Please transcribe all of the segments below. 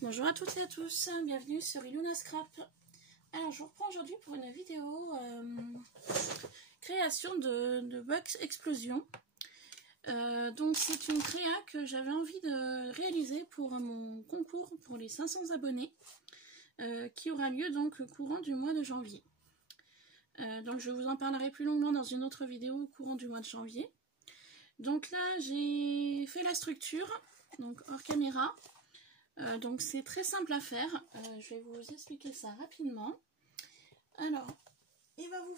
Bonjour à toutes et à tous, bienvenue sur Iluna Scrap. Alors je vous reprends aujourd'hui pour une vidéo création de box explosion. Donc c'est une créa que j'avais envie de réaliser pour mon concours pour les 500 abonnés qui aura lieu donc courant du mois de janvier. Donc je vous en parlerai plus longuement dans une autre vidéo courant du mois de janvier. Donc là j'ai fait la structure, donc hors caméra. Donc c'est très simple à faire, je vais vous expliquer ça rapidement. Alors, il va vous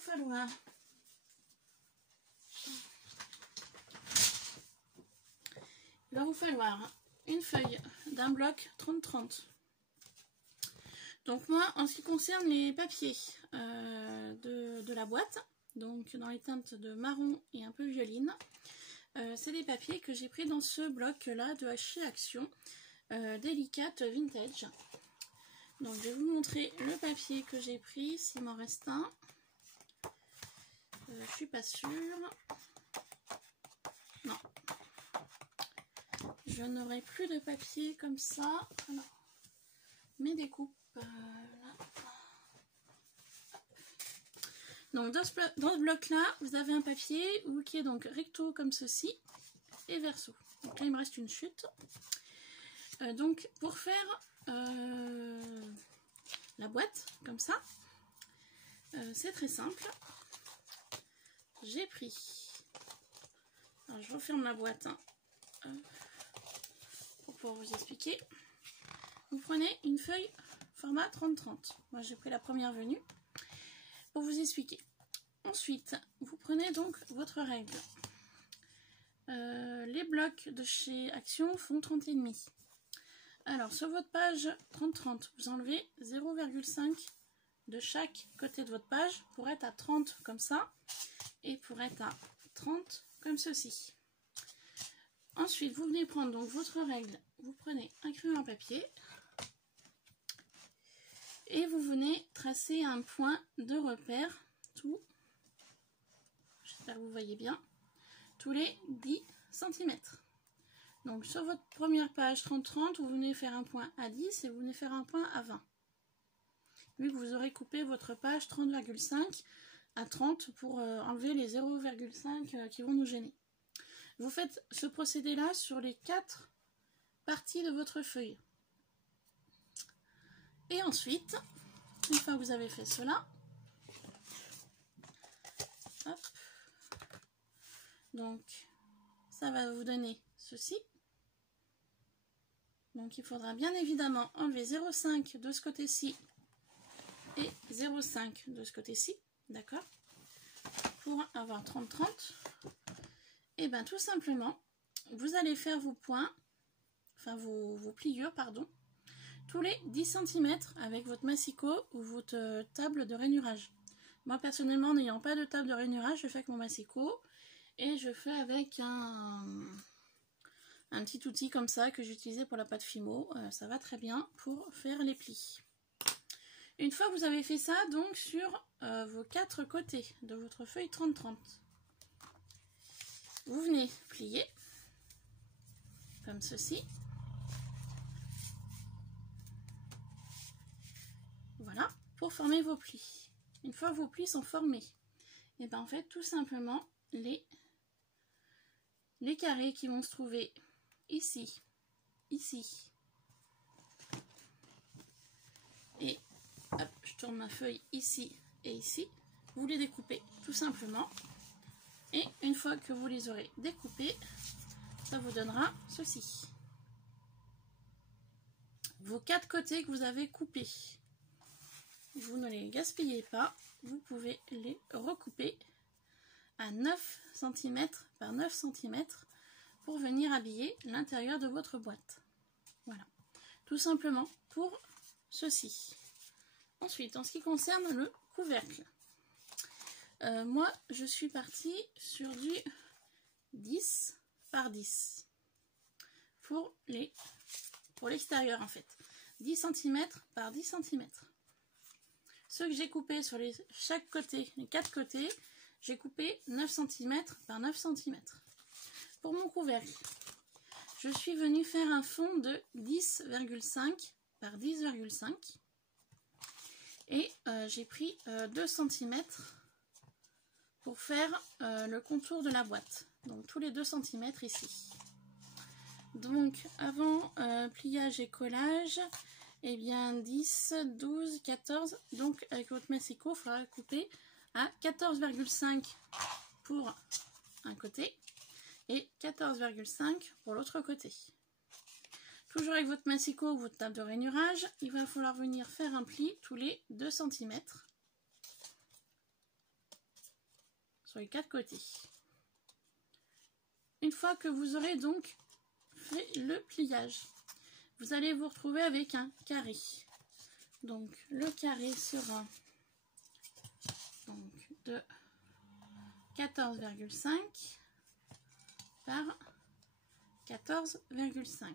falloir une feuille d'un bloc 30-30. Donc moi, en ce qui concerne les papiers de la boîte, donc dans les teintes de marron et un peu violine, c'est des papiers que j'ai pris dans ce bloc là de chez Action. Délicate vintage. Donc je vais vous montrer le papier que j'ai pris, s'il m'en reste un. Je suis pas sûre. Non. Je n'aurai plus de papier comme ça. Alors, mes découpes. Là. Donc dans ce bloc là, vous avez un papier qui est donc recto comme ceci et verso. Donc là il me reste une chute. Donc pour faire la boîte comme ça, c'est très simple. J'ai pris, alors je referme la boîte pour pouvoir vous expliquer. Vous prenez une feuille format 30-30. Moi j'ai pris la première venue pour vous expliquer. Ensuite vous prenez donc votre règle. Les blocs de chez Action font 30,5. Alors, sur votre page 30-30, vous enlevez 0,5 de chaque côté de votre page pour être à 30 comme ça et pour être à 30 comme ceci. Ensuite, vous venez prendre donc votre règle, vous prenez un crayon à papier et vous venez tracer un point de repère, j'espère que vous voyez bien, tous les 10 cm. Donc sur votre première page 30-30, vous venez faire un point à 10 et vous venez faire un point à 20. Vu que vous aurez coupé votre page 30,5 à 30 pour enlever les 0,5 qui vont nous gêner. Vous faites ce procédé-là sur les 4 parties de votre feuille. Et ensuite, une fois que vous avez fait cela, hop, donc ça va vous donner ceci. Donc il faudra bien évidemment enlever 0,5 de ce côté-ci et 0,5 de ce côté-ci, d'accord? Pour avoir 30-30. Et bien tout simplement, vous allez faire vos points, enfin vos pliures, pardon, tous les 10 cm avec votre massicot ou votre table de rainurage. Moi personnellement, n'ayant pas de table de rainurage, je fais avec mon massicot et je fais avec un petit outil comme ça que j'utilisais pour la pâte Fimo, ça va très bien pour faire les plis. Une fois que vous avez fait ça, donc sur vos 4 côtés de votre feuille 30-30, vous venez plier comme ceci. Voilà, pour former vos plis. Une fois que vos plis sont formés, et bien en fait tout simplement les carrés qui vont se trouver ici, ici, et hop, je tourne ma feuille ici et ici, vous les découpez tout simplement, et une fois que vous les aurez découpés, ça vous donnera ceci. Vos 4 côtés que vous avez coupés, vous ne les gaspillez pas, vous pouvez les recouper à 9 cm par 9 cm pour venir habiller l'intérieur de votre boîte. Voilà, tout simplement pour ceci. Ensuite, en ce qui concerne le couvercle, moi je suis partie sur du 10 par 10 pour l'extérieur en fait, 10 cm par 10 cm. Ceux que j'ai coupés sur chaque côté, les 4 côtés, j'ai coupé 9 cm par 9 cm. Pour mon couvercle, je suis venue faire un fond de 10,5 par 10,5 et j'ai pris 2 cm pour faire le contour de la boîte. Donc tous les 2 cm ici. Donc avant pliage et collage, et bien 10, 12, 14. Donc avec votre massicot, il faudra couper à 14,5 pour un côté et 14,5 pour l'autre côté. Toujours avec votre massicot ou votre table de rainurage, il va falloir venir faire un pli tous les 2 cm sur les 4 côtés. Une fois que vous aurez donc fait le pliage, vous allez vous retrouver avec un carré. Donc le carré sera donc de 14,5 par 14,5.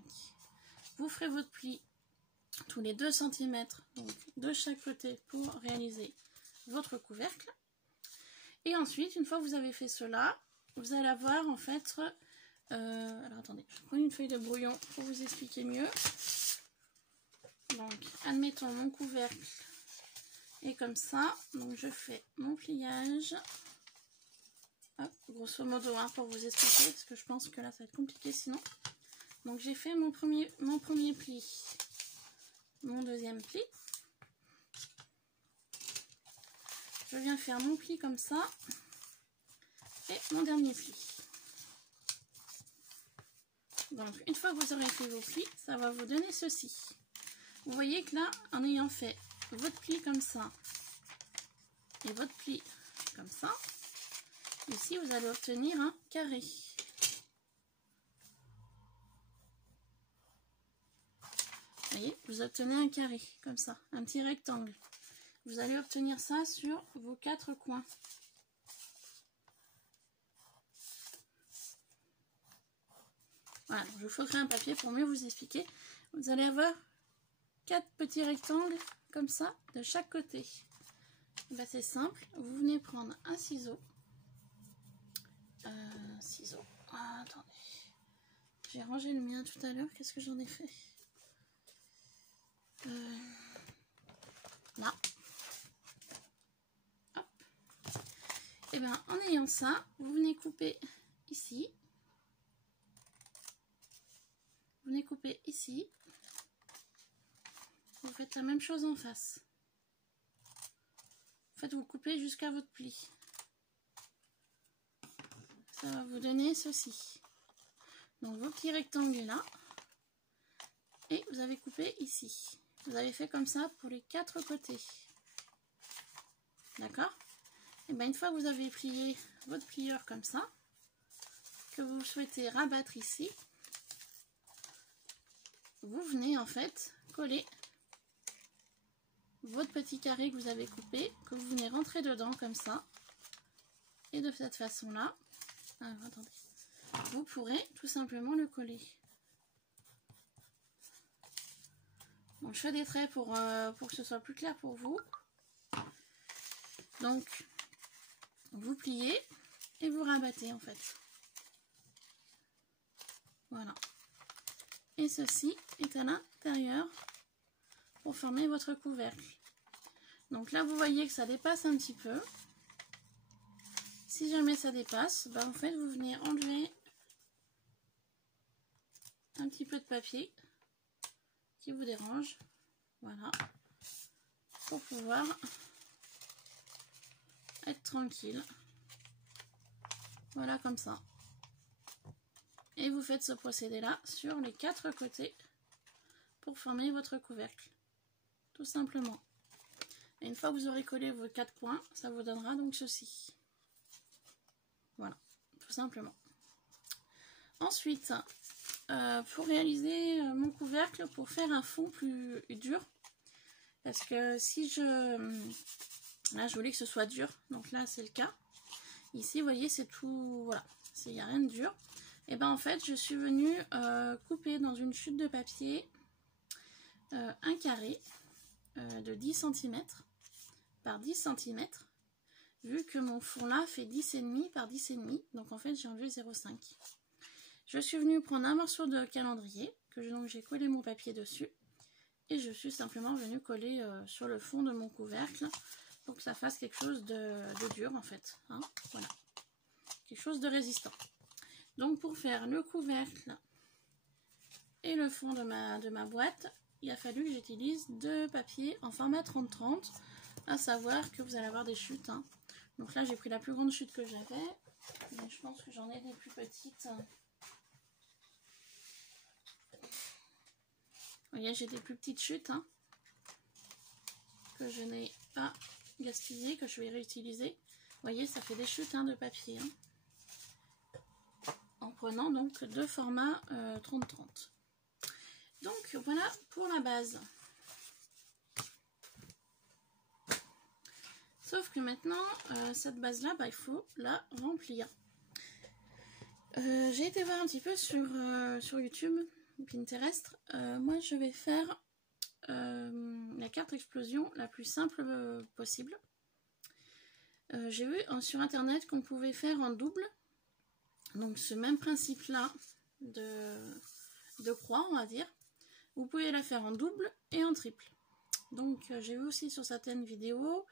Vous ferez votre pli tous les 2 cm donc de chaque côté pour réaliser votre couvercle. Et ensuite, une fois que vous avez fait cela, vous allez avoir en fait... alors attendez, je prends une feuille de brouillon pour vous expliquer mieux. Donc, admettons mon couvercle est comme ça. Donc, je fais mon pliage. Hop, grosso modo, hein, pour vous expliquer, parce que je pense que là, ça va être compliqué sinon. Donc, j'ai fait mon premier pli, mon deuxième pli. Je viens faire mon pli comme ça. Et mon dernier pli. Donc, une fois que vous aurez fait vos plis, ça va vous donner ceci. Vous voyez que là, en ayant fait votre pli comme ça et votre pli comme ça, ici, vous allez obtenir un carré. Vous voyez, vous obtenez un carré, comme ça, un petit rectangle. Vous allez obtenir ça sur vos 4 coins. Voilà, donc je vous ferai un papier pour mieux vous expliquer. Vous allez avoir 4 petits rectangles comme ça de chaque côté. Ben, c'est simple, vous venez prendre un ciseau. Ah, attendez, j'ai rangé le mien tout à l'heure. Qu'est-ce que j'en ai fait? Là. Hop. Et bien en ayant ça, vous venez couper ici. Vous venez couper ici. Vous faites la même chose en face. En fait, vous coupez jusqu'à votre pli. Ça va vous donner ceci. Donc vos petits rectangles là. Et vous avez coupé ici. Vous avez fait comme ça pour les 4 côtés. D'accord? Et bien une fois que vous avez plié votre plieur comme ça, que vous souhaitez rabattre ici, vous venez en fait coller votre petit carré que vous avez coupé, que vous venez rentrer dedans comme ça. Et de cette façon là, attendez, vous pourrez tout simplement le coller. Bon, je fais des traits pour que ce soit plus clair pour vous. Donc, vous pliez et vous rabattez en fait. Voilà. Et ceci est à l'intérieur pour former votre couvercle. Donc là, vous voyez que ça dépasse un petit peu. Si jamais ça dépasse, ben en fait, vous venez enlever un petit peu de papier qui vous dérange. Voilà. Pour pouvoir être tranquille. Voilà, comme ça. Et vous faites ce procédé là sur les 4 côtés pour former votre couvercle, tout simplement. Et une fois que vous aurez collé vos 4 coins, ça vous donnera donc ceci. Voilà, tout simplement. Ensuite, pour réaliser mon couvercle, pour faire un fond plus dur, parce que si là je voulais que ce soit dur, donc là c'est le cas. Ici vous voyez c'est tout, voilà, il n'y a rien de dur. Et ben en fait je suis venue couper dans une chute de papier un carré de 10 cm par 10 cm, vu que mon fond là fait 10,5 par 10,5, donc en fait j'ai enlevé 0,5. Je suis venue prendre un morceau de calendrier, que j'ai collé mon papier dessus, Et je suis simplement venue coller sur le fond de mon couvercle pour que ça fasse quelque chose de dur en fait. Hein, voilà. Quelque chose de résistant. Donc pour faire le couvercle et le fond de ma boîte, il a fallu que j'utilise 2 papiers en format 30-30, à savoir que vous allez avoir des chutes. Hein. Donc là j'ai pris la plus grande chute que j'avais, mais je pense que j'en ai des plus petites. Vous voyez, j'ai des plus petites chutes hein, que je n'ai pas gaspillées, que je vais réutiliser. Vous voyez, ça fait des chutes hein, de papier. Hein, en prenant donc 2 formats 30-30. Donc voilà pour la base. Sauf que maintenant, cette base-là, il faut la remplir. J'ai été voir un petit peu sur YouTube, Pinterest. Moi, je vais faire la carte explosion la plus simple possible. J'ai vu sur Internet qu'on pouvait faire en double. Donc ce même principe-là de croix, on va dire. Vous pouvez la faire en double et en triple. Donc j'ai vu aussi sur certaines vidéos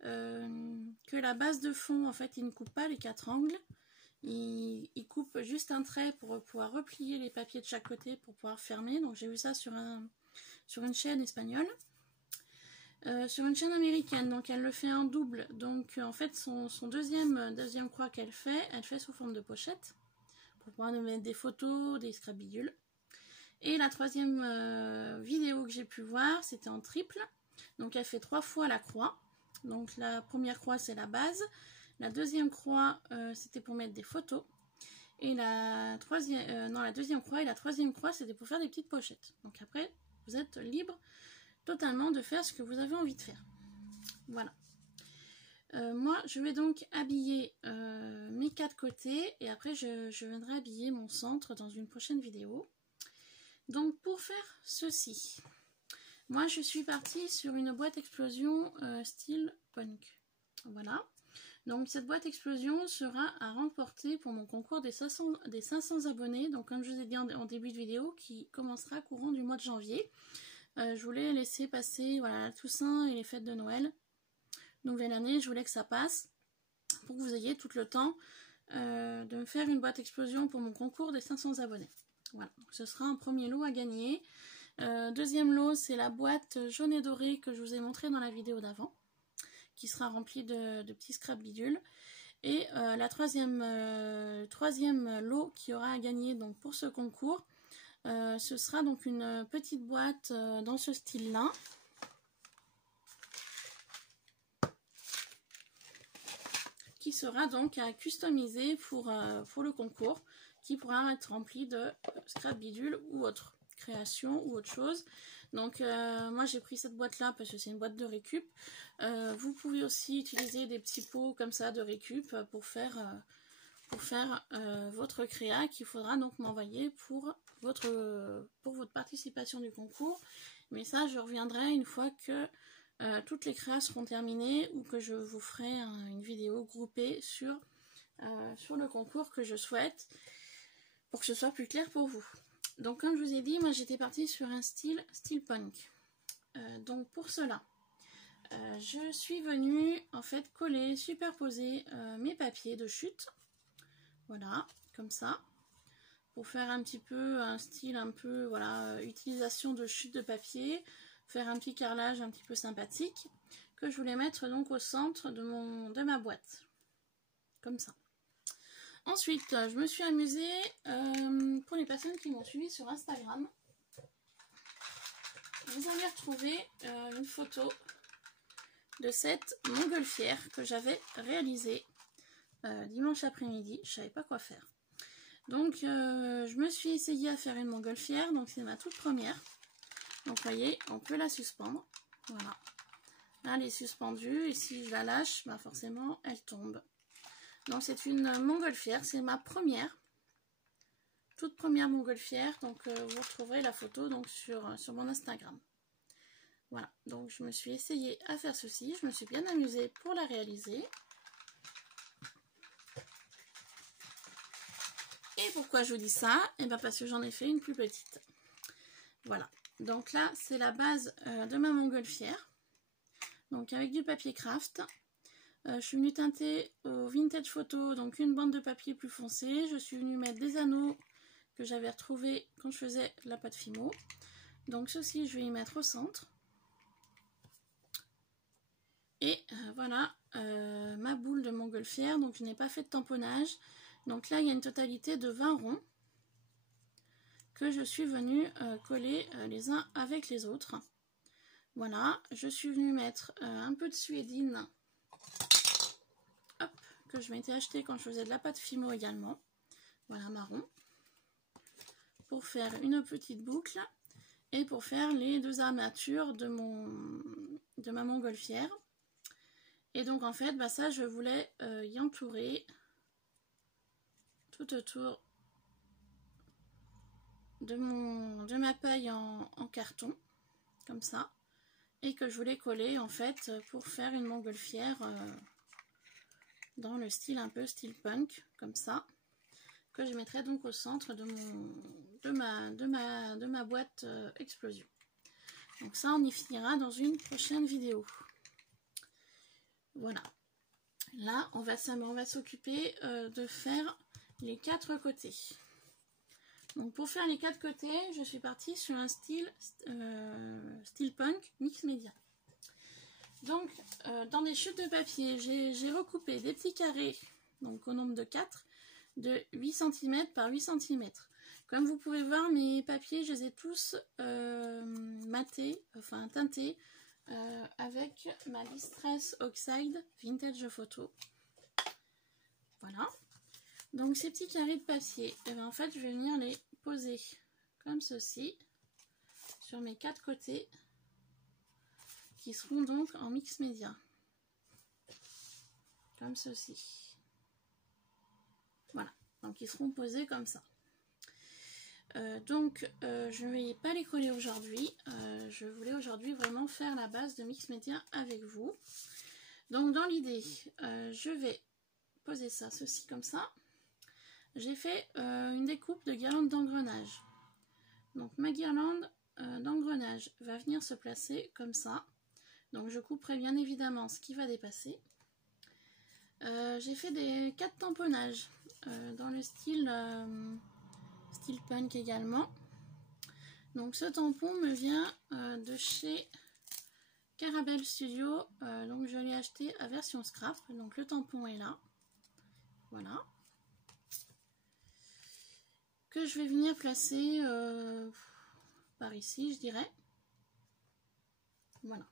que la base de fond, en fait, il ne coupe pas les 4 angles. Il coupe juste un trait pour pouvoir replier les papiers de chaque côté pour pouvoir fermer. Donc j'ai vu ça sur une chaîne espagnole. Sur une chaîne américaine, donc elle le fait en double. Donc en fait son deuxième croix qu'elle fait, elle fait sous forme de pochette pour pouvoir nous mettre des photos, des scrabidules. Et la troisième vidéo que j'ai pu voir, c'était en triple. Donc elle fait 3 fois la croix. Donc la première croix c'est la base. La deuxième croix c'était pour mettre des photos. Et la deuxième croix et la troisième croix c'était pour faire des petites pochettes. Donc après vous êtes libre totalement de faire ce que vous avez envie de faire. Voilà. Moi je vais donc habiller mes 4 côtés et après je viendrai habiller mon centre dans une prochaine vidéo. Donc pour faire ceci, moi je suis partie sur une boîte explosion style punk. Voilà. Donc cette boîte explosion sera à remporter pour mon concours des 500 abonnés. Donc comme je vous ai dit en début de vidéo, qui commencera courant du mois de janvier. Je voulais laisser passer voilà, Toussaint et les fêtes de Noël. Nouvelle année, je voulais que ça passe pour que vous ayez tout le temps de me faire une boîte explosion pour mon concours des 500 abonnés. Voilà, donc ce sera un premier lot à gagner. Deuxième lot, c'est la boîte jaune et dorée que je vous ai montré dans la vidéo d'avant, qui sera remplie de petits scrap bidules. Et la troisième lot qui aura à gagner donc, pour ce concours, ce sera donc une petite boîte dans ce style-là. Qui sera donc à customiser pour le concours, qui pourra être rempli de scrap bidule ou autre création ou autre chose. Donc moi j'ai pris cette boîte là parce que c'est une boîte de récup. Vous pouvez aussi utiliser des petits pots comme ça de récup pour faire votre créa qu'il faudra donc m'envoyer pour votre participation du concours. Mais ça je reviendrai une fois que toutes les créas seront terminées ou que je vous ferai une vidéo groupée sur le concours que je souhaite pour que ce soit plus clair pour vous. Donc comme je vous ai dit, moi j'étais partie sur un style punk. Donc pour cela, je suis venue en fait coller, superposer mes papiers de chute. Voilà, comme ça. Pour faire un petit peu un style un peu, voilà, utilisation de chute de papier. Faire un petit carrelage un petit peu sympathique. Que je voulais mettre donc au centre de ma boîte. Comme ça. Ensuite, je me suis amusée, pour les personnes qui m'ont suivi sur Instagram, vous allez retrouver une photo de cette montgolfière que j'avais réalisée dimanche après-midi. Je ne savais pas quoi faire. Donc, je me suis essayée à faire une montgolfière, donc c'est ma toute première. Donc, vous voyez, on peut la suspendre. Voilà. Là, elle est suspendue et si je la lâche, bah forcément, elle tombe. Donc c'est une montgolfière, c'est ma toute première montgolfière. Donc vous retrouverez la photo donc, sur mon Instagram. Voilà, donc je me suis essayée à faire ceci, je me suis bien amusée pour la réaliser. Et pourquoi je vous dis ça? Et bien parce que j'en ai fait une plus petite. Voilà, donc là c'est la base de ma montgolfière. Donc avec du papier craft. Je suis venue teinter au vintage photo, donc une bande de papier plus foncée. Je suis venue mettre des anneaux que j'avais retrouvés quand je faisais la pâte Fimo. Donc ceci je vais y mettre au centre. Et voilà ma boule de montgolfière. Donc je n'ai pas fait de tamponnage. Donc là il y a une totalité de 20 ronds que je suis venue coller les uns avec les autres. Voilà, je suis venue mettre un peu de suédine, hop, que je m'étais acheté quand je faisais de la pâte Fimo également. Voilà, marron. Pour faire une petite boucle et pour faire les deux armatures de ma montgolfière. Et donc en fait, bah, ça je voulais y entourer tout autour de ma paille en carton, comme ça. Et que je voulais coller en fait pour faire une montgolfière dans le style un peu style punk, comme ça. Que je mettrai donc au centre de ma boîte explosion. Donc ça on y finira dans une prochaine vidéo. Voilà. Là on va s'occuper de faire les 4 côtés. Donc pour faire les 4 côtés, je suis partie sur un style punk mix média. Donc dans des chutes de papier, j'ai recoupé des petits carrés, donc au nombre de 4, de 8 cm par 8 cm. Comme vous pouvez voir, mes papiers, je les ai tous matés, enfin teintés, avec ma Distress Oxide Vintage Photo. Voilà. Donc ces petits carrés de papier, et bien, en fait je vais venir les poser comme ceci sur mes 4 côtés qui seront donc en mix média. Comme ceci. Voilà, donc ils seront posés comme ça. Je ne vais pas les coller aujourd'hui. Je voulais aujourd'hui vraiment faire la base de mix média avec vous. Donc dans l'idée, je vais poser ça, ceci comme ça. J'ai fait une découpe de guirlande d'engrenage. Donc ma guirlande d'engrenage va venir se placer comme ça. Donc je couperai bien évidemment ce qui va dépasser. J'ai fait des 4 tamponnages dans le style punk également. Donc ce tampon me vient de chez Carabel Studio. Donc je l'ai acheté à version scrap. Donc le tampon est là. Voilà. Que je vais venir placer par ici, je dirais. Voilà.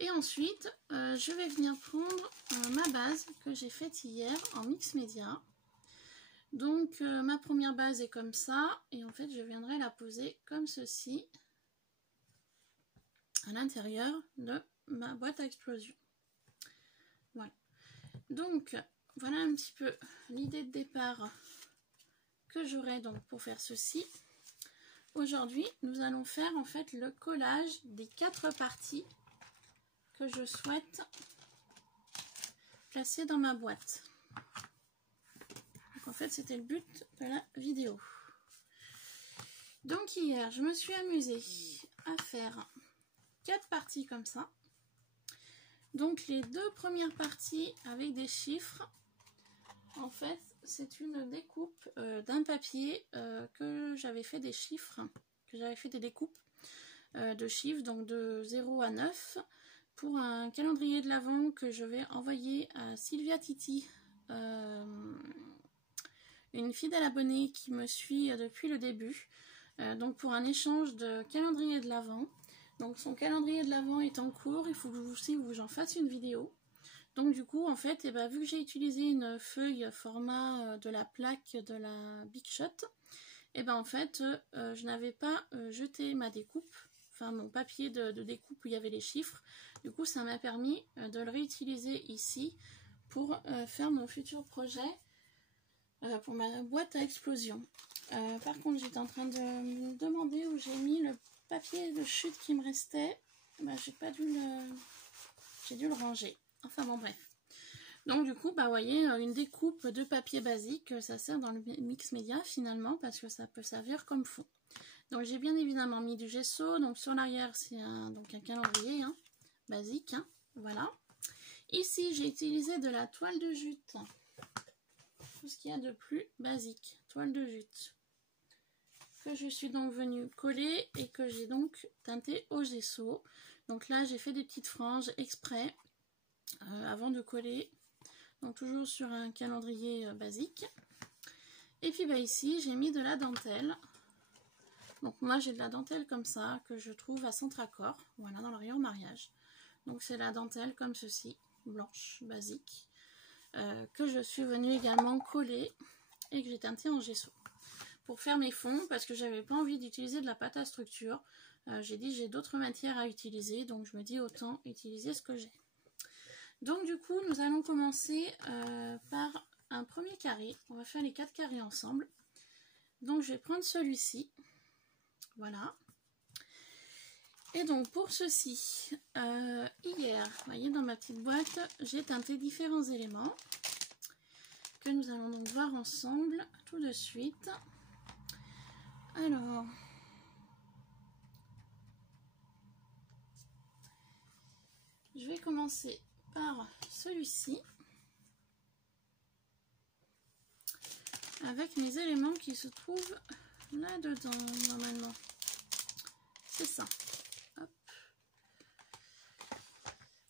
Et ensuite, je vais venir prendre ma base que j'ai faite hier en mix média. Donc, ma première base est comme ça. Et en fait, je viendrai la poser comme ceci à l'intérieur de ma boîte à explosion. Voilà. Donc, voilà un petit peu l'idée de départ que j'aurai donc pour faire ceci. Aujourd'hui, nous allons faire en fait le collage des 4 parties que je souhaite placer dans ma boîte. Donc en fait, c'était le but de la vidéo. Donc hier, je me suis amusée à faire 4 parties comme ça. Donc les 2 premières parties avec des chiffres, en fait, c'est une découpe d'un papier que j'avais fait des chiffres, que j'avais fait des découpes de chiffres, donc de 0 à 9, pour un calendrier de l'Avent que je vais envoyer à Sylvia Titi, une fidèle abonnée qui me suit depuis le début, donc pour un échange de calendrier de l'Avent. Donc son calendrier de l'Avent est en cours, il faut que j'en fasse une vidéo. Donc du coup, en fait, vu que j'ai utilisé une feuille format de la plaque de la Big Shot, en fait, je n'avais pas jeté ma découpe, enfin mon papier de découpe où il y avait les chiffres. Du coup, ça m'a permis de le réutiliser ici pour faire mon futur projet pour ma boîte à explosion. Par contre, j'étais en train de me demander où j'ai mis le papier de chute qui me restait. J'ai dû le ranger. Enfin bon, bref. Donc du coup, vous voyez, une découpe de papier basique, ça sert dans le mix média finalement parce que ça peut servir comme fond. Donc j'ai bien évidemment mis du gesso. Donc sur l'arrière c'est un calendrier hein, basique. Hein, voilà. Ici j'ai utilisé de la toile de jute. Tout ce qu'il y a de plus basique. Toile de jute. Que je suis donc venue coller et que j'ai donc teinté au gesso. Donc là j'ai fait des petites franges exprès avant de coller. Donc toujours sur un calendrier basique. Et puis bah, ici j'ai mis de la dentelle. Donc moi j'ai de la dentelle comme ça que je trouve à Centracor, voilà, dans le rayon mariage. Donc c'est la dentelle comme ceci, blanche, basique, que je suis venue également coller et que j'ai teinté en gesso. Pour faire mes fonds, parce que j'avais pas envie d'utiliser de la pâte à structure, j'ai dit j'ai d'autres matières à utiliser, donc je me dis autant utiliser ce que j'ai. Donc du coup nous allons commencer par un premier carré, on va faire les 4 carrés ensemble. Donc je vais prendre celui-ci. Voilà. Et donc pour ceci, hier, vous voyez dans ma petite boîte, j'ai teinté différents éléments que nous allons donc voir ensemble tout de suite. Alors, je vais commencer par celui-ci avec mes éléments qui se trouvent là-dedans normalement. C'est ça. Hop.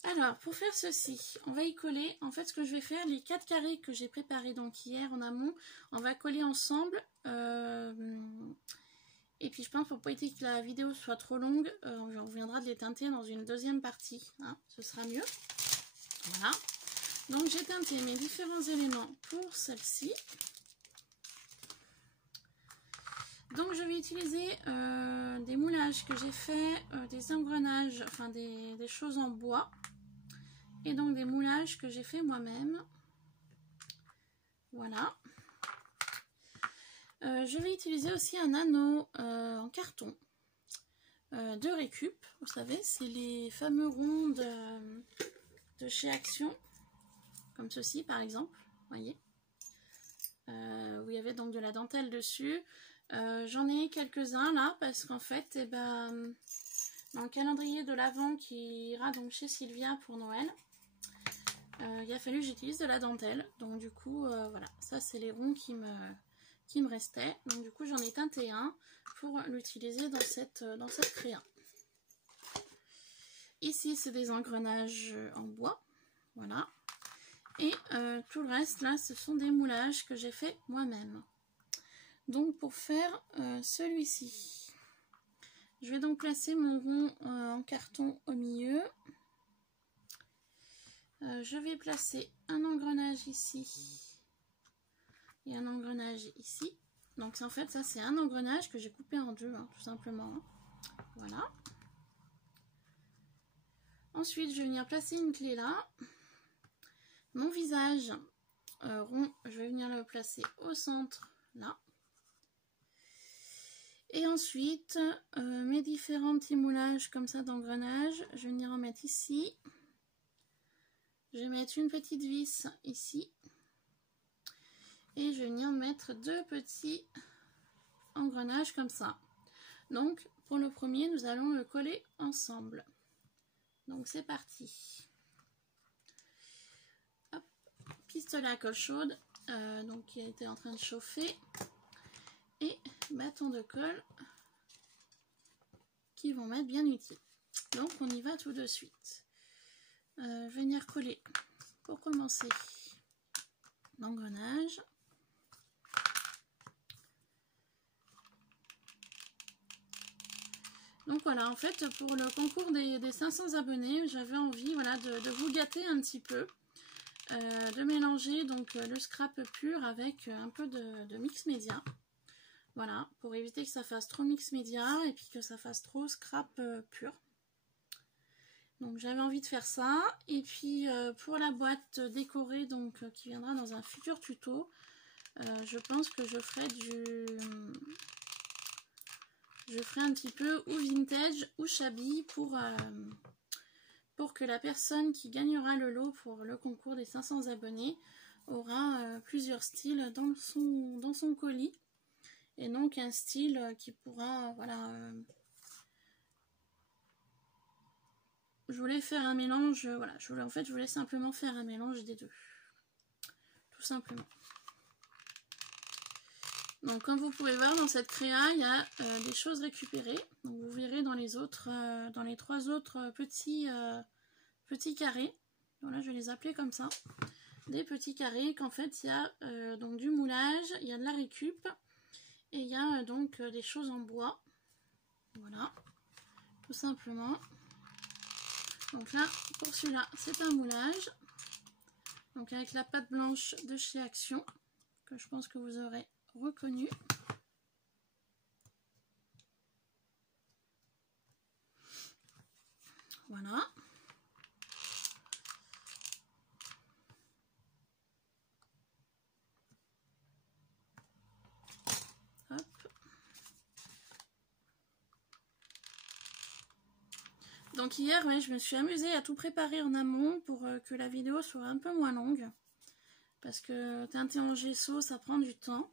Alors, pour faire ceci, on va y coller. En fait, ce que je vais faire, les 4 carrés que j'ai préparés donc hier en amont, on va coller ensemble. Et puis, je pense pour pas éviter que la vidéo soit trop longue, on reviendra de les teinter dans une deuxième partie. Hein, ce sera mieux. Voilà. Donc, j'ai teinté mes différents éléments pour celle-ci. Donc je vais utiliser des moulages que j'ai fait, des engrenages, enfin des choses en bois. Et donc des moulages que j'ai fait moi-même. Voilà. Je vais utiliser aussi un anneau en carton de récup. Vous savez, c'est les fameux ronds de chez Action. Comme ceci par exemple, vous voyez. Où il y avait donc de la dentelle dessus. J'en ai quelques-uns là parce qu'en fait eh ben, dans le calendrier de l'Avent qui ira donc chez Sylvia pour Noël, il a fallu que j'utilise de la dentelle, donc du coup voilà, ça c'est les ronds qui me restaient, donc du coup j'en ai teinté un pour l'utiliser dans cette créa. Ici c'est des engrenages en bois, voilà, et tout le reste là ce sont des moulages que j'ai fait moi-même. Donc pour faire celui-ci, je vais donc placer mon rond en carton au milieu. Je vais placer un engrenage ici et un engrenage ici. Donc en fait ça c'est un engrenage que j'ai coupé en deux hein, tout simplement. Hein. Voilà. Ensuite je vais venir placer une clé là. Mon visage rond, je vais venir le placer au centre là. Et ensuite, mes différents petits moulages comme ça d'engrenages, je vais venir en mettre ici. Je vais mettre une petite vis ici. Et je vais venir mettre 2 petits engrenages comme ça. Donc, pour le premier, nous allons le coller ensemble. Donc, c'est parti. Hop. Pistolet à colle chaude, donc qui était en train de chauffer. Et bâton de colle qui vont m'être bien utiles. Donc on y va tout de suite. Je vais venir coller pour commencer l'engrenage. Donc voilà, en fait pour le concours des 500 abonnés, j'avais envie voilà, de vous gâter un petit peu, de mélanger donc le scrap pur avec un peu de mix média. Voilà, pour éviter que ça fasse trop mix média et puis que ça fasse trop scrap pur. Donc j'avais envie de faire ça. Et puis pour la boîte décorée donc qui viendra dans un futur tuto, je pense que je ferai un petit peu ou vintage ou shabby pour que la personne qui gagnera le lot pour le concours des 500 abonnés aura plusieurs styles dans son colis. et donc un style qui pourra, voilà. Je voulais faire un mélange, voilà, en fait je voulais simplement faire un mélange des deux, tout simplement. Donc comme vous pouvez voir dans cette créa, il y a des choses récupérées. Donc vous verrez dans les autres, dans les 3 autres petits carrés. Donc là je vais les appeler comme ça. Des petits carrés qu'en fait il y a donc du moulage, il y a de la récup et il y a donc des choses en bois. Voilà, tout simplement. Donc là pour celui-là c'est un moulage. Donc avec la pâte blanche de chez Action que je pense que vous aurez reconnu. Voilà. Hop. Donc hier, ouais, je me suis amusée à tout préparer en amont pour que la vidéo soit un peu moins longue. Parce que teinter en gesso, ça prend du temps.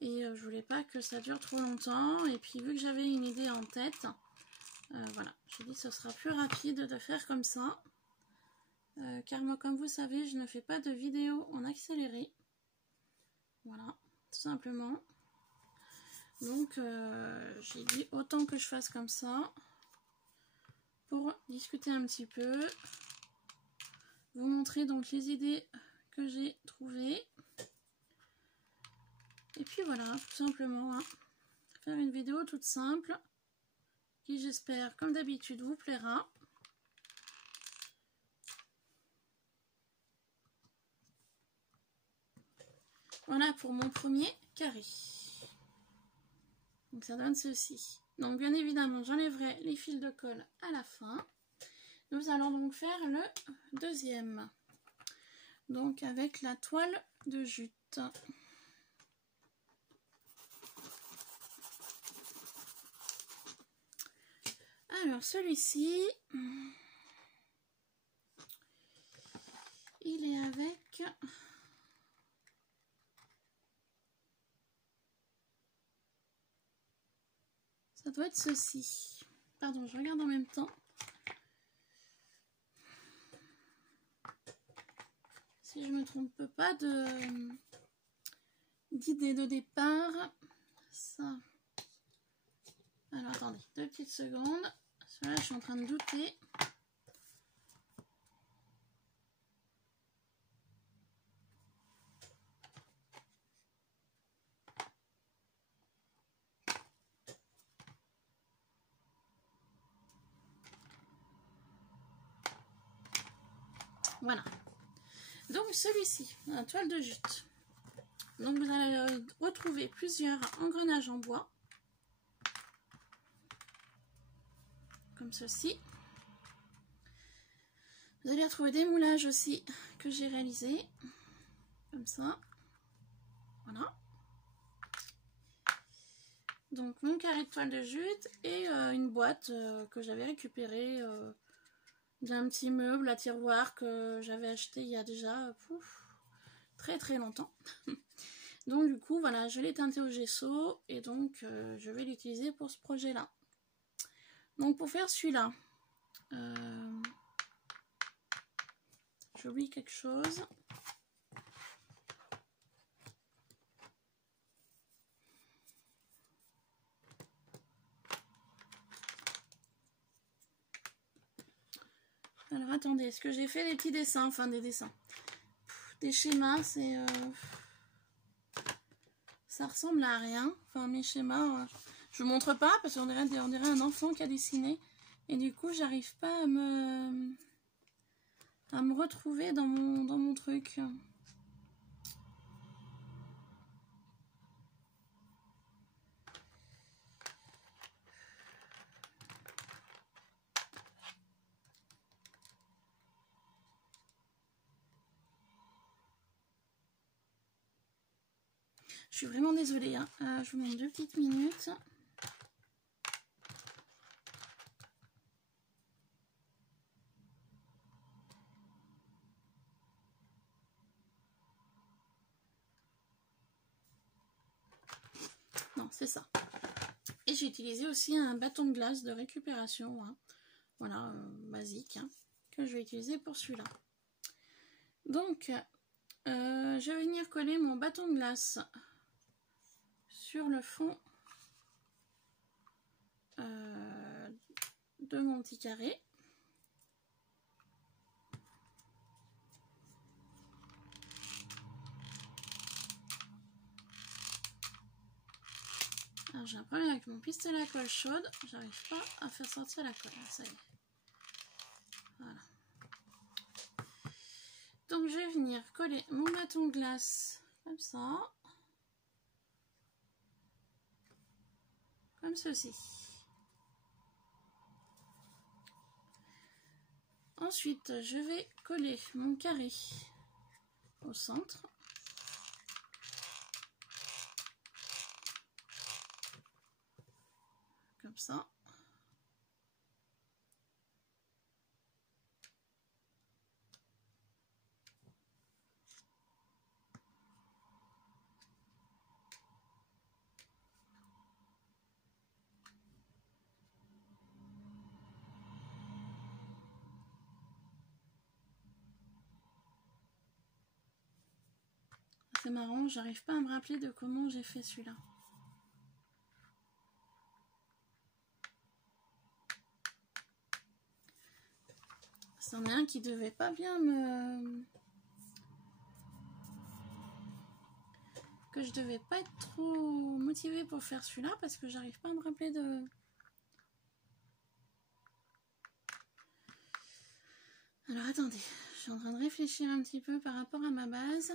Et je voulais pas que ça dure trop longtemps. Et puis vu que j'avais une idée en tête, voilà, j'ai dit que ce sera plus rapide de faire comme ça. Car moi, comme vous savez, je ne fais pas de vidéo en accéléré. Voilà, tout simplement. Donc j'ai dit autant que je fasse comme ça. Pour discuter un petit peu. Vous montrer donc les idées que j'ai trouvées. Et puis voilà, tout simplement, hein, faire une vidéo toute simple qui j'espère, comme d'habitude, vous plaira. Voilà pour mon premier carré. Donc ça donne ceci. Donc bien évidemment, j'enlèverai les fils de colle à la fin. Nous allons donc faire le deuxième. Donc avec la toile de jute. Alors celui-ci, il est avec ça doit être ceci. Pardon, je regarde en même temps. Si je me trompe pas d'idée de départ, ça. Alors attendez, 2 petites secondes. Là, je suis en train de douter. Voilà. Donc celui-ci, la toile de jute. Donc vous allez retrouver plusieurs engrenages en bois. Comme ceci. Vous allez retrouver des moulages aussi que j'ai réalisés. Comme ça. Voilà. Donc mon carré de toile de jute et une boîte que j'avais récupérée d'un petit meuble à tiroir que j'avais acheté il y a déjà très très longtemps. Donc du coup voilà, je l'ai teinté au gesso et donc je vais l'utiliser pour ce projet là. Donc pour faire celui-là, j'oublie quelque chose. Alors attendez, est-ce que j'ai fait des petits dessins, enfin des dessins, des schémas, c'est ça ressemble à rien. Enfin mes schémas, je vous montre pas parce qu'on dirait un enfant qui a dessiné et du coup j'arrive pas à me retrouver dans mon truc. Je suis vraiment désolée, hein. Je vous demande 2 petites minutes. c'est ça. Et j'ai utilisé aussi un bâton de glace de récupération, hein. Voilà, basique, hein, que je vais utiliser pour celui-là. Donc, je vais venir coller mon bâton de glace sur le fond de mon petit carré. Alors j'ai un problème avec mon pistolet à colle chaude, j'arrive pas à faire sortir la colle, ça y est. Voilà. Donc je vais venir coller mon bâton de glace comme ça. Comme ceci. Ensuite, je vais coller mon carré au centre. Comme ça. C'est marrant, j'arrive pas à me rappeler de comment j'ai fait celui-là. C'en est un qui devait pas bien me... que je devais pas être trop motivée pour faire celui-là parce que j'arrive pas à me rappeler de... Alors attendez, je suis en train de réfléchir un petit peu par rapport à ma base.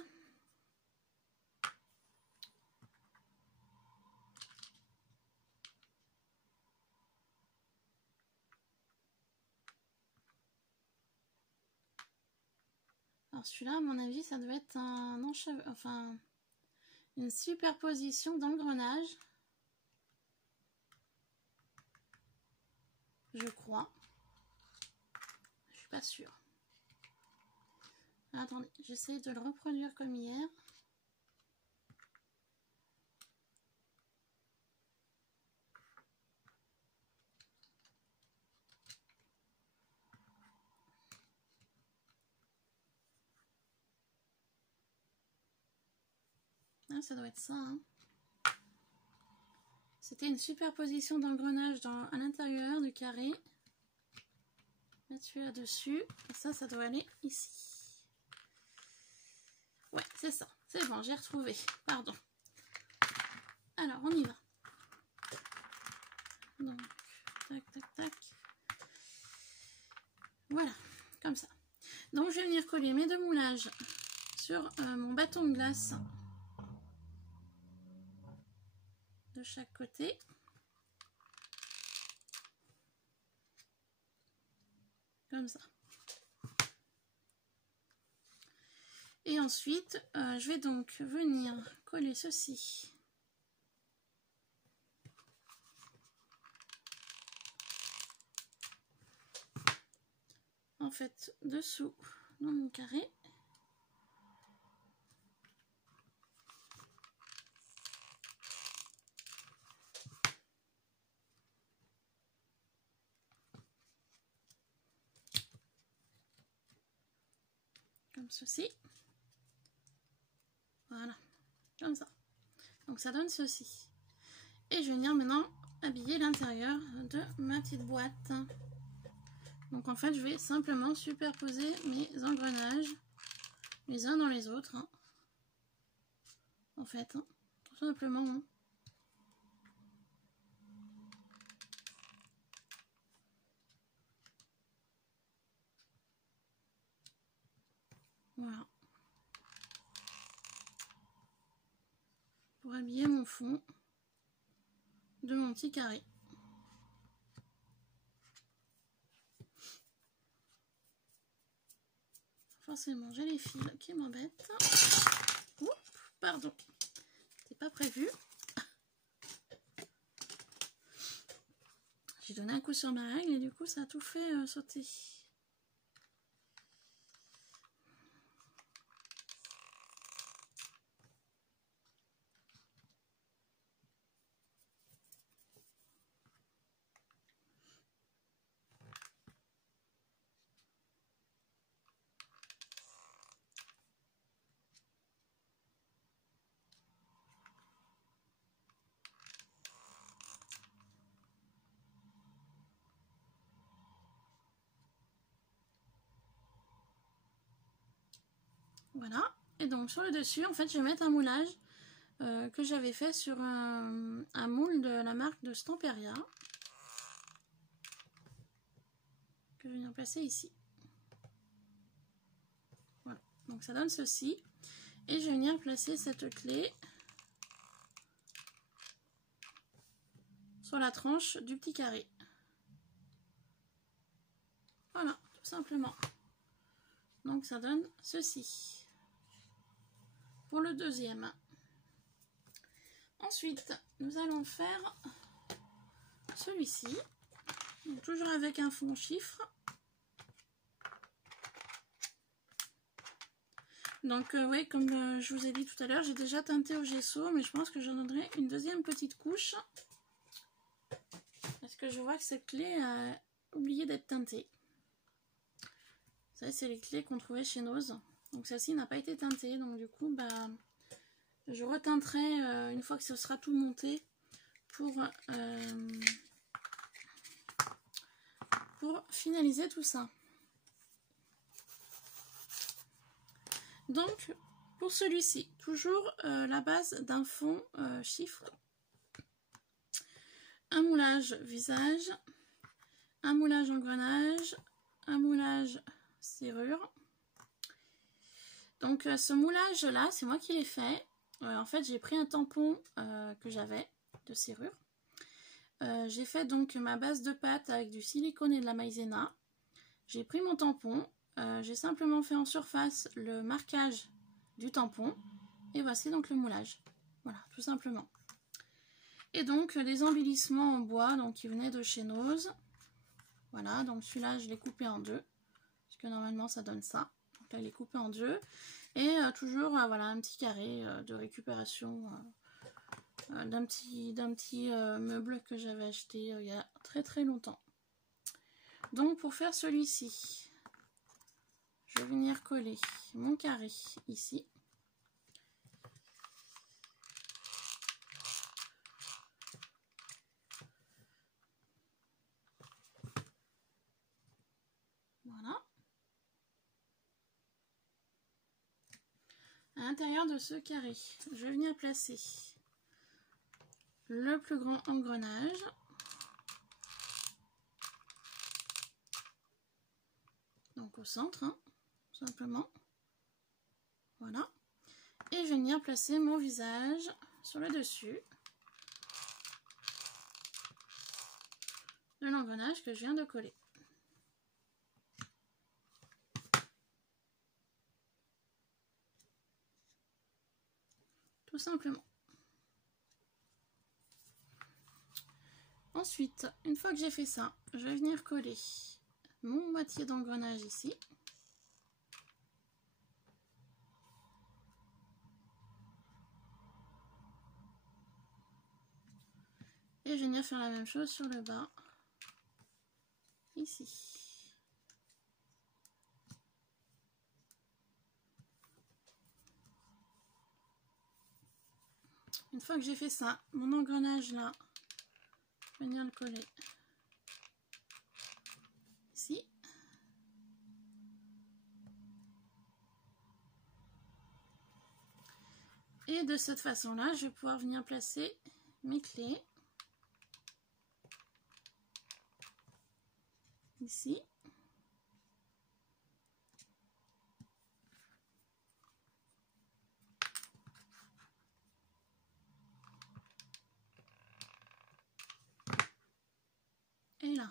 Alors celui-là, à mon avis, ça devait être un enchevêtrement, enfin une superposition d'engrenages. Je crois. Je suis pas sûre. Attendez, j'essaie de le reproduire comme hier. Ah, ça doit être ça, hein. C'était une superposition d'engrenages à l'intérieur du carré. Mettre celui-là dessus. Et ça doit aller ici. Ouais, c'est ça. C'est bon, j'ai retrouvé. Pardon. Alors, on y va. Donc, tac, tac, tac. Voilà, comme ça. Donc, je vais venir coller mes deux moulages sur mon bâton de glace de chaque côté. Comme ça. Et ensuite, je vais donc venir coller ceci en fait dessous dans mon carré. Comme ceci. Voilà, comme ça. Donc ça donne ceci. Et je vais venir maintenant habiller l'intérieur de ma petite boîte. Donc en fait, je vais simplement superposer mes engrenages les uns dans les autres. Hein. En fait, hein. Tout simplement. Hein. Voilà. Pour habiller mon fond de mon petit carré. Forcément, j'ai les fils qui m'embêtent. Oups, pardon. C'est pas prévu. J'ai donné un coup sur ma règle et du coup, ça a tout fait sauter. Voilà. Et donc sur le dessus, en fait, je vais mettre un moulage que j'avais fait sur un moule de la marque de Stamperia. Que je vais venir placer ici. Voilà. Donc ça donne ceci. Et je vais venir placer cette clé sur la tranche du petit carré. Voilà, tout simplement. Donc ça donne ceci. Pour le deuxième. Ensuite, nous allons faire celui-ci. Toujours avec un fond chiffre. Donc oui, comme je vous ai dit tout à l'heure, j'ai déjà teinté au gesso, mais je pense que j'en donnerai une deuxième petite couche. Parce que je vois que cette clé a oublié d'être teintée. Vous savez, c'est les clés qu'on trouvait chez Nose. Donc celle-ci n'a pas été teintée, donc du coup, bah, je reteinterai une fois que ce sera tout monté pour finaliser tout ça. Donc, pour celui-ci, toujours la base d'un fond chiffre. Un moulage visage, un moulage engrenage, un moulage serrure. Donc, ce moulage-là, c'est moi qui l'ai fait. En fait, j'ai pris un tampon que j'avais de serrure. J'ai fait donc ma base de pâte avec du silicone et de la maïzena. J'ai pris mon tampon. J'ai simplement fait en surface le marquage du tampon et voici donc le moulage. Voilà, tout simplement. Et donc les embellissements en bois donc qui venaient de chez Nose. Voilà, donc celui-là je l'ai coupé en deux parce que normalement ça donne ça. Donc là il est coupé en deux et toujours voilà un petit carré de récupération d'un petit meuble que j'avais acheté il y a très longtemps. Donc pour faire celui-ci, je vais venir coller mon carré ici. Voilà. À l'intérieur de ce carré, je vais venir placer le plus grand engrenage. Donc au centre, hein, tout simplement. Voilà. Et je vais venir placer mon visage sur le dessus de l'engrenage que je viens de coller. Tout simplement. Ensuite, une fois que j'ai fait ça, je vais venir coller mon moitié d'engrenage ici. Et je vais venir faire la même chose sur le bas, ici. Une fois que j'ai fait ça, mon engrenage là, je vais venir le coller ici. Et de cette façon-là, je vais pouvoir venir placer mes clés ici. Et là.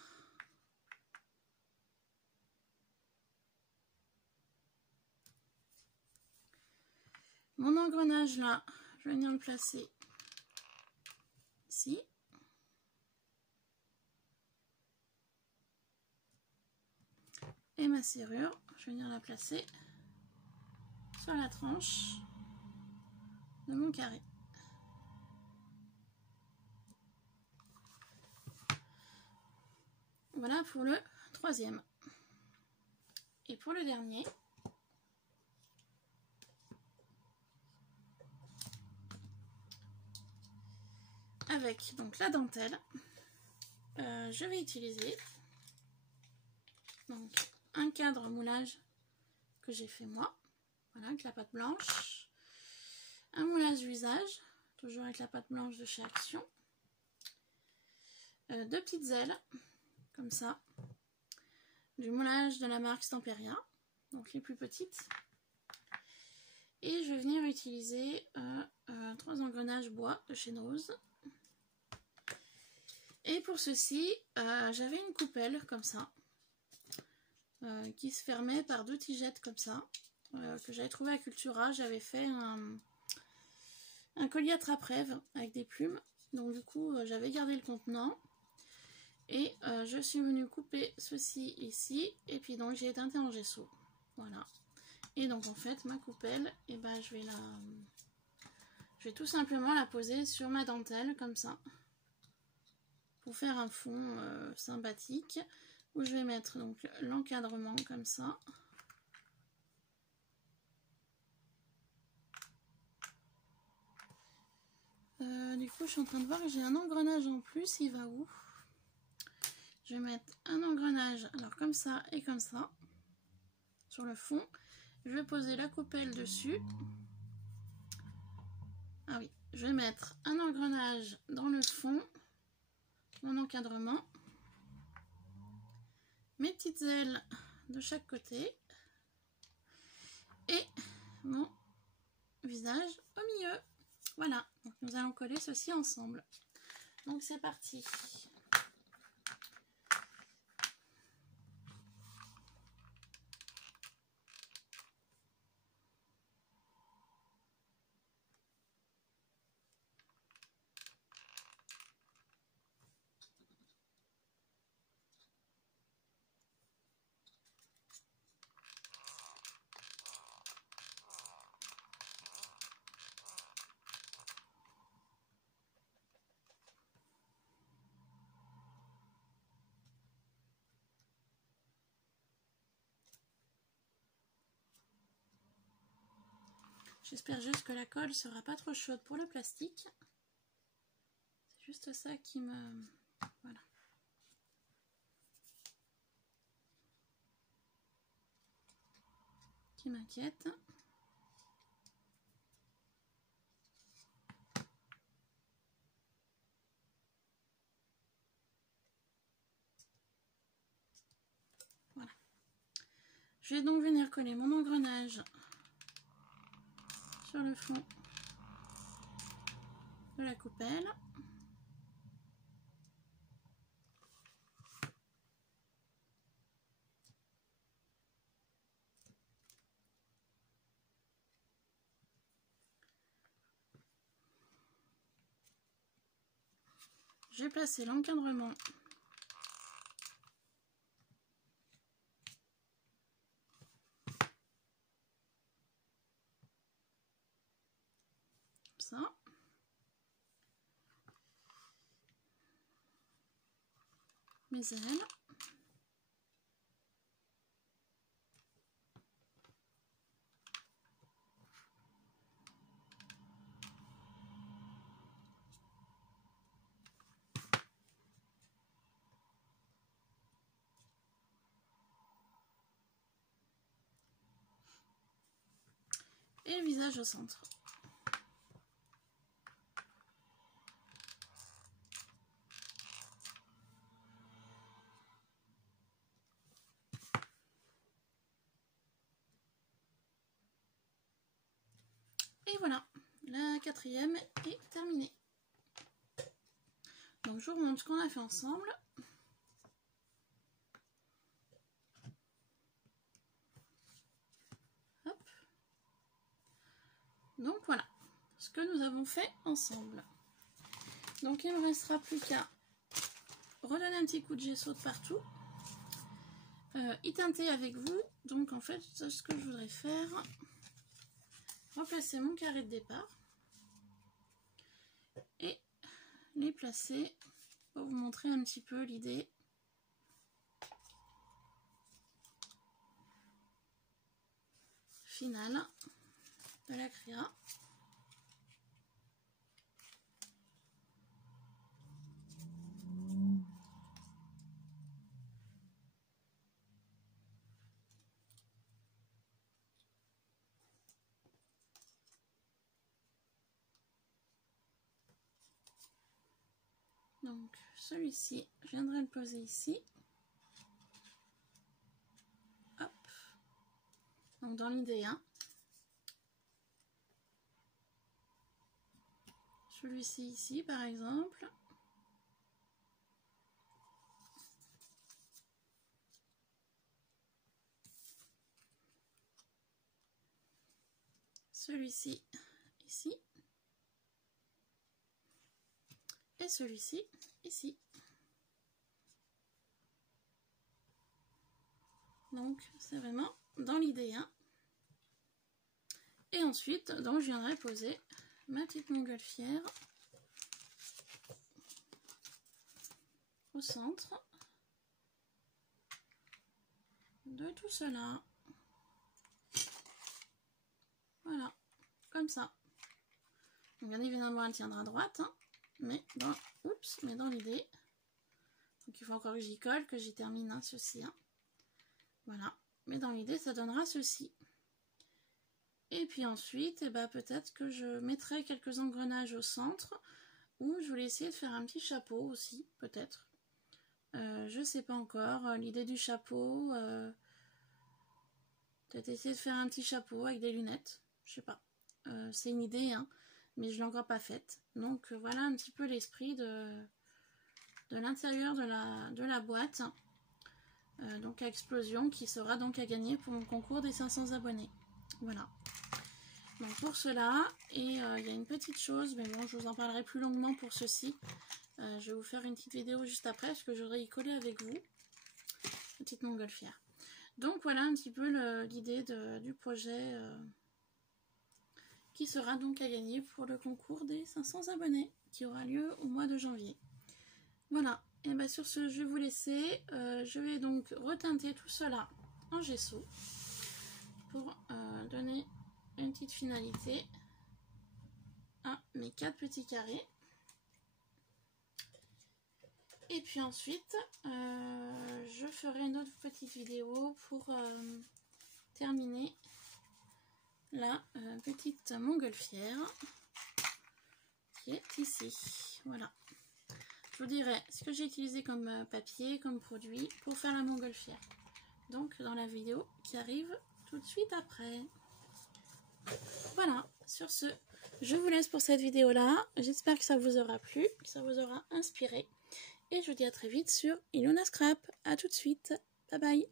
Mon engrenage là, je vais venir le placer ici. Et ma serrure, je vais venir la placer sur la tranche de mon carré. Voilà pour le troisième. Et pour le dernier, avec donc la dentelle, je vais utiliser donc un cadre moulage que j'ai fait moi. voilà, avec la pâte blanche. Un moulage visage, toujours avec la pâte blanche de chez Action. 2 petites ailes, comme ça. Du moulage de la marque Stamperia, donc les plus petites. Et je vais venir utiliser 3 engrenages bois de chez Nose. Et pour ceci, j'avais une coupelle comme ça, qui se fermait par 2 tigettes comme ça, que j'avais trouvé à Cultura. J'avais fait un collier attrape-rêve avec des plumes, donc du coup j'avais gardé le contenant. Et je suis venue couper ceci ici, et puis donc j'ai teinté en gesso, voilà. Et donc en fait ma coupelle, et ben je vais tout simplement la poser sur ma dentelle comme ça, pour faire un fond sympathique, où je vais mettre donc l'encadrement comme ça. Du coup je suis en train de voir que j'ai un engrenage en plus, il va où? Je vais mettre un engrenage, alors comme ça et comme ça, sur le fond. Je vais poser la coupelle dessus. Ah oui, je vais mettre un engrenage dans le fond, mon encadrement, mes petites ailes de chaque côté et mon visage au milieu. Voilà, donc nous allons coller ceci ensemble. Donc c'est parti. J'espère juste que la colle sera pas trop chaude pour le plastique. C'est juste ça qui me... Voilà. Qui m'inquiète. Voilà. Je vais donc venir coller mon engrenage sur le fond de la coupelle. Je vais placer l'encadrement comme ça. Mes ailes. Et le visage au centre. Et voilà, la 4e est terminée. Donc je vous remontre ce qu'on a fait ensemble. Hop. Donc voilà ce que nous avons fait ensemble. Donc il ne me restera plus qu'à redonner un petit coup de gesso de partout, y teinter avec vous. Donc en fait ce que je voudrais faire, remplacer mon carré de départ et les placer pour vous montrer un petit peu l'idée. Finale de la créa. Donc celui-ci, je viendrai le poser ici. Hop. Donc dans l'idée 1. Celui-ci ici par exemple. Celui-ci ici. Et celui-ci ici. Donc c'est vraiment dans l'idée 1. Et ensuite, donc je viendrai poser ma petite montgolfière au centre de tout cela. Voilà, comme ça. Donc, bien évidemment, elle tiendra droite, hein, mais dans l'idée. Donc il faut encore que j'y colle, que j'y termine hein, ceci. Hein. Voilà, mais dans l'idée, ça donnera ceci. Et puis ensuite, peut-être que je mettrai quelques engrenages au centre, ou je voulais essayer de faire un petit chapeau aussi, peut-être. Je sais pas encore, l'idée du chapeau, peut-être essayer de faire un petit chapeau avec des lunettes, je sais pas. C'est une idée, hein, mais je l'ai encore pas faite. Donc voilà un petit peu l'esprit de l'intérieur de la boîte. Donc à explosion qui sera donc à gagner pour mon concours des 500 abonnés. Voilà. Donc pour cela, et il y a une petite chose, mais bon je vous en parlerai plus longuement pour ceci. Je vais vous faire une petite vidéo juste après parce que j'aurais y collé avec vous. Petite montgolfière. Donc voilà un petit peu l'idée du projet qui sera donc à gagner pour le concours des 500 abonnés qui aura lieu au mois de janvier. Voilà, et bien sur ce je vais vous laisser. Je vais donc reteinter tout cela en gesso pour donner une petite finalité à mes 4 petits carrés. Et puis ensuite, je ferai une autre petite vidéo pour terminer la petite montgolfière qui est ici. Voilà. Je vous dirai ce que j'ai utilisé comme papier, comme produit pour faire la montgolfière. Donc dans la vidéo qui arrive tout de suite après. Voilà, sur ce, je vous laisse pour cette vidéo-là. J'espère que ça vous aura plu, que ça vous aura inspiré. Et je vous dis à très vite sur Ilona Scrap. A tout de suite. Bye bye.